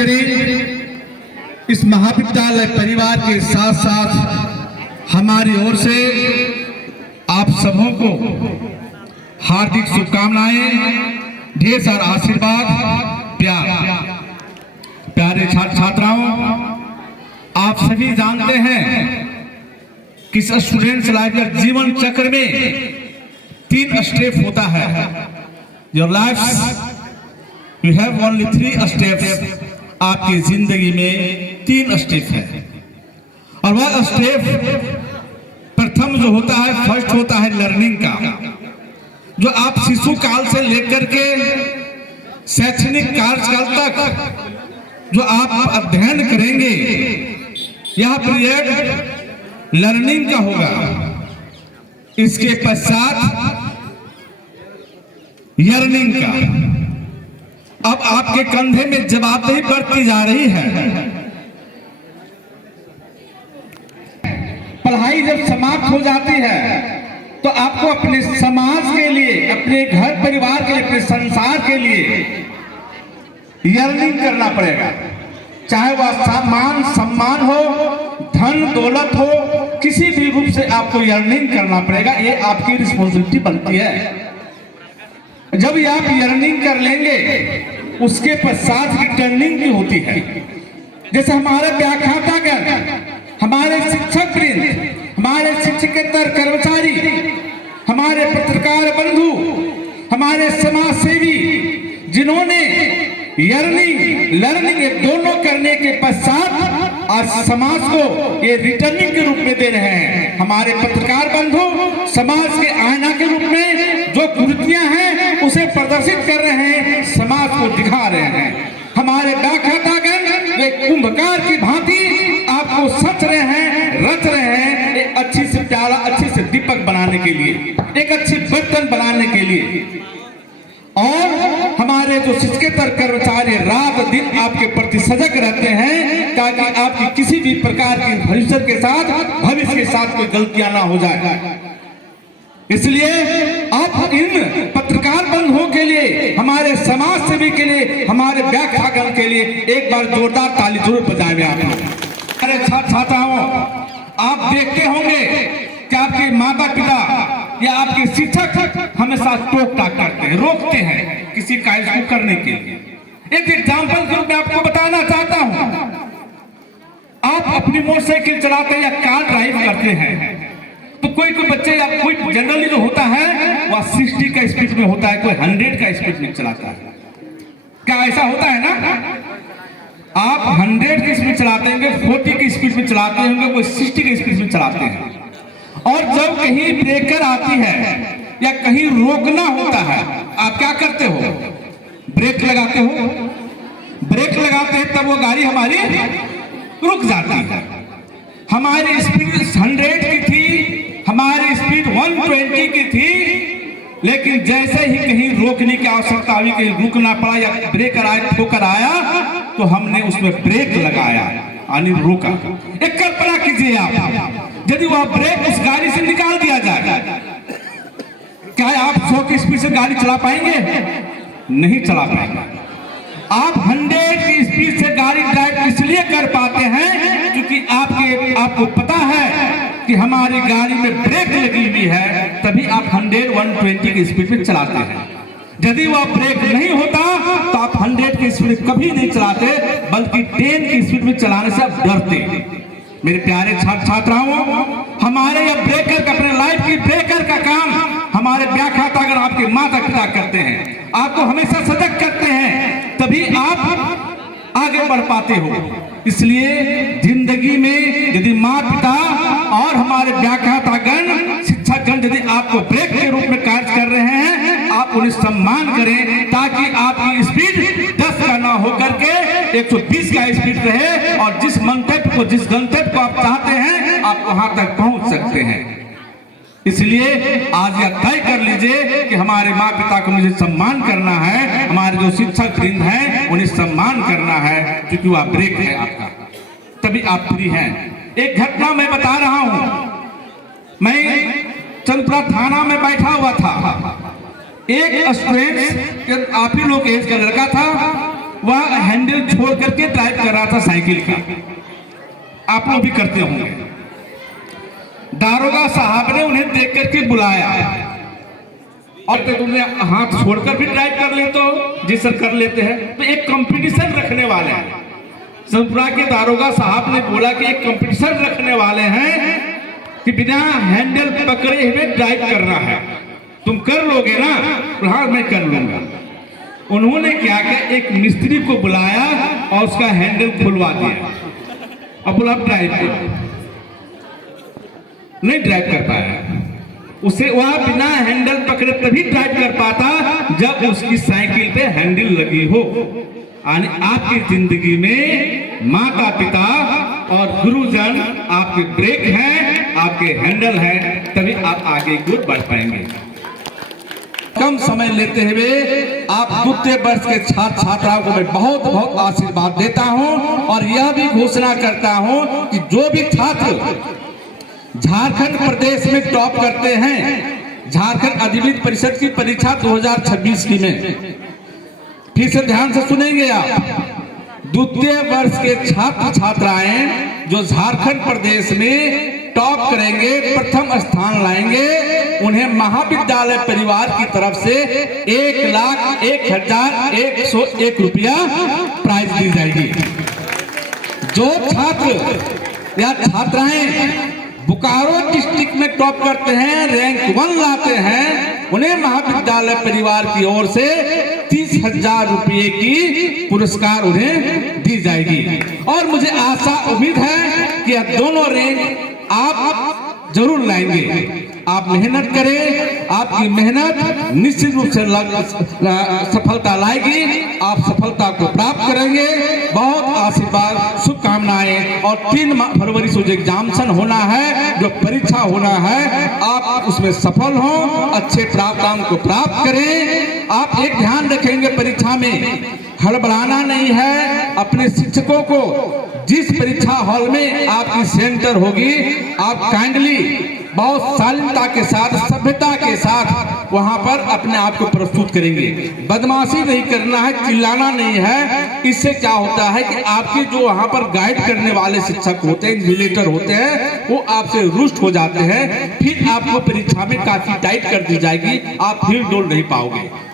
करें। इस महाविद्यालय परिवार के साथ साथ हमारी ओर से आप सबों को हार्दिक शुभकामनाएं, ढेर सारा आशीर्वाद, प्यार। प्यारे छात्र छात्राओं, आप सभी जानते हैं कि स्टूडेंट्स लाइफ का जीवन चक्र में 3 स्टेप होता है। Your life you have only 3 steps. आपकी जिंदगी में 3 स्टेप है और वह स्टेप प्रथम जो होता है, फर्स्ट होता है लर्निंग का, जो आप शिशु काल से लेकर के शैक्षणिक कार्यकाल तक जो आप अध्ययन करेंगे, यह पीरियड लर्निंग का होगा। इसके पश्चात यर्निंग का। अब आपके कंधे में जवाबदेही बढ़ती जा रही है। पढ़ाई जब समाप्त हो जाती है तो आपको अपने समाज के लिए, अपने घर परिवार के लिए, अपने संसार के लिए यर्निंग करना पड़ेगा। चाहे वह मान सम्मान हो, धन दौलत हो, किसी भी रूप से आपको यर्निंग करना पड़ेगा। ये आपकी रिस्पॉन्सिबिलिटी बनती है। जब आप यर्निंग कर लेंगे, उसके पश्चात रिटर्निंग की होती है। जैसे हमारे व्याख्यातागण, हमारे शिक्षक वृंद, हमारे शिक्षकेतर कर्मचारी, हमारे पत्रकार बंधु, हमारे समाज सेवी, जिन्होंने यर्निंग लर्निंग दोनों करने के पश्चात आज समाज को ये रिटर्निंग के रूप में दे रहे हैं। हमारे पत्रकार बंधु समाज के आईना के रूप में जो कुरीतियां हैं उसे प्रदर्शित कर रहे हैं, समाज को दिखा रहे हैं। हमारे व्याख्यातागण वे कुंभकार की भांति आपको सच रहे हैं, रच रहे हैं, एक अच्छी से प्याला, अच्छे से दीपक बनाने के लिए, एक अच्छी बर्तन बनाने के लिए। और हमारे जो शिक्षकेतर कर्मचारी रात दिन आपके प्रति सजग रहते हैं ताकि आपकी किसी भी प्रकार की भविष्य के साथ कोई गलतियां ना हो जाए। इसलिए आप इन पत्रकार बंधुओं के लिए, हमारे समाज सेवी के लिए, हमारे व्याख्यागण के लिए एक बार जोरदार ताली जरूर बजाएं। आप हमारे छात्र छात्राओं, आप देखते होंगे कि आपके माता पिता या आपके शिक्षक हमेशा टोक टाक करते हैं, रोकते हैं किसी कार्य को करने के लिए। एक एग्जाम्पल के रूप में आपको बताना चाहता हूं। आप अपनी मोटरसाइकिल चलाते हैं या कार ड्राइव करते हैं तो कोई बच्चे या कोई जनरली जो होता है वह 60 का स्पीड में होता है, कोई 100 का स्पीड में चलाता है। क्या ऐसा होता है ना? आप 100 की स्पीड चलाते होंगे, 40 की स्पीड में चलाते होंगे, कोई 60 की स्पीड में चलाते हैं। और जब कहीं ब्रेकर आती है या कहीं रोकना होता है, आप क्या करते हो? ब्रेक लगाते हो। ब्रेक लगाते हैं तब वो गाड़ी हमारी रुक जाती है। हमारी स्पीड 100 की थी, हमारी स्पीड 120 की थी, लेकिन जैसे ही कहीं रोकने की आवश्यकता हुई, कहीं रुकना पड़ा या ब्रेकर आया, ठोकर आया, तो हमने उसमें ब्रेक लगाया, यानी रोका। एक कल्पना कीजिए आप, यदि वह ब्रेक उस गाड़ी से निकाल दिया जाए, क्या आप 100 की स्पीड से गाड़ी चला पाएंगे? नहीं चला पाएंगे। आप 100 की स्पीड से गाड़ी ड्राइव इसलिए कर पाते हैं क्योंकि आपको पता है कि हमारी गाड़ी में ब्रेक लगी हुई है, तभी आप 100-120 की स्पीड में चलाते हैं। यदि वह ब्रेक नहीं होता तो आप 100 की स्पीड कभी नहीं चलाते, बल्कि 10 की स्पीड में चलाने से आप डरते। मेरे प्यारे छात्र छात्राओं, हमारे यह ब्रेकर का, अपने लाइफ की ब्रेकर का काम हमारे व्याख्यातागण, आपके माता पिता करते हैं। आपको हमेशा सजग करते हैं, तभी आप आगे बढ़ पाते हो। इसलिए जिंदगी में यदि माता पिता और हमारे व्याख्यातागण, शिक्षकगण यदि आपको ब्रेक के रूप में कार्य कर रहे हैं, आप उन्हें सम्मान करें ताकि आपकी स्पीड 10 का ना होकर के 120 का स्पीड रहे और जिस गंतव्य को आप चाहते हैं आप वहां तक पहुंच सकते हैं। इसलिए आज यह तय कर लीजिए कि हमारे माता पिता को मुझे सम्मान करना है, हमारे जो शिक्षक वृंद हैं उन्हें सम्मान करना है, क्योंकि वह ब्रेक है आपका, तभी आप फ्री हैं। एक घटना मैं बता रहा हूं। मैं चंद्रपुरा थाना में बैठा हुआ था। एक स्टूडेंट, आप ही लोग एज का लड़का था, वह हैंडल छोड़ करके ड्राइव कर रहा था साइकिल का। आप लोग भी करते होंगे। दारोगा साहब ने उन्हें देख करके बुलाया और तो तुमने हाथ छोड़कर भी ड्राइव कर लेते हो? जी सर कर लेते हैं। तो एक कंपटीशन रखने वाले हैं। संतपुरा के दारोगा साहब ने बोला कि एक कंपटीशन रखने वाले हैं कि बिना हैंडल पकड़े हुए ड्राइव करना है, तुम कर लोगे ना? हाँ मैं कर लूंगा। उन्होंने क्या किया, एक मिस्त्री को बुलाया और उसका हैंडल खुलवा दिया। अब बोला ड्राइव करो। नहीं ड्राइव कर पाया। उसे वह बिना हैंडल पकड़े तभी ड्राइव कर पाता जब उसकी साइकिल पे हैंडल लगी हो। यानी आपकी जिंदगी में माता पिता और गुरुजन आपके ब्रेक हैं, आपके हैंडल हैं, तभी आप आगे की ओर बढ़ पाएंगे। कम समय लेते हुए आप द्वितीय वर्ष के छात्र छात्राओं को मैं बहुत बहुत आशीर्वाद देता हूं और यह भी घोषणा करता हूं कि जो भी छात्र झारखंड प्रदेश में टॉप करते हैं, झारखंड अधिविद्य परिषद की परीक्षा 2026 की में, फिर से ध्यान से सुनेंगे आप, द्वितीय वर्ष के छात्र छात्राएं जो झारखंड प्रदेश में टॉप करेंगे, प्रथम स्थान लाएंगे, उन्हें महाविद्यालय परिवार की तरफ से 1,01,101 रुपया प्राइज दी जाएगी। जो छात्र या छात्राएं बोकारो डिस्ट्रिक्ट में टॉप करते हैं, रैंक 1 लाते हैं, उन्हें महाविद्यालय परिवार की ओर से 30,000 रुपये की पुरस्कार उन्हें दी जाएगी। और मुझे आशा उम्मीद है कि यह दोनों रैंक आप जरूर लाएंगे। आप मेहनत करें, आपकी मेहनत निश्चित रूप से सफलता लाएगी, आप सफलता को प्राप्त करेंगे। बहुत आशीर्वाद, शुभकामनाएं। और 3 फरवरी से जो एग्जामिनेशन होना है, जो परीक्षा होना है, आप उसमें सफल हों, अच्छे प्राप्तांक को प्राप्त करें। आप एक ध्यान रखेंगे, परीक्षा में हड़बड़ाना नहीं है। अपने शिक्षकों को जिस परीक्षा हॉल में आपकी सेंटर होगी, आप काइंडली बहुत शालीनता के साथ, सभ्यता के साथ वहां पर अपने आप को प्रस्तुत करेंगे। बदमाशी नहीं करना है, चिल्लाना नहीं है। इससे क्या होता है कि आपके जो वहां पर गाइड करने वाले शिक्षक होते हैं, इन्विजिलेटर होते हैं, वो आपसे रुष्ट हो जाते हैं। फिर आपको परीक्षा में काफी टाइट कर दी जाएगी, आप फिर डोल नहीं पाओगे।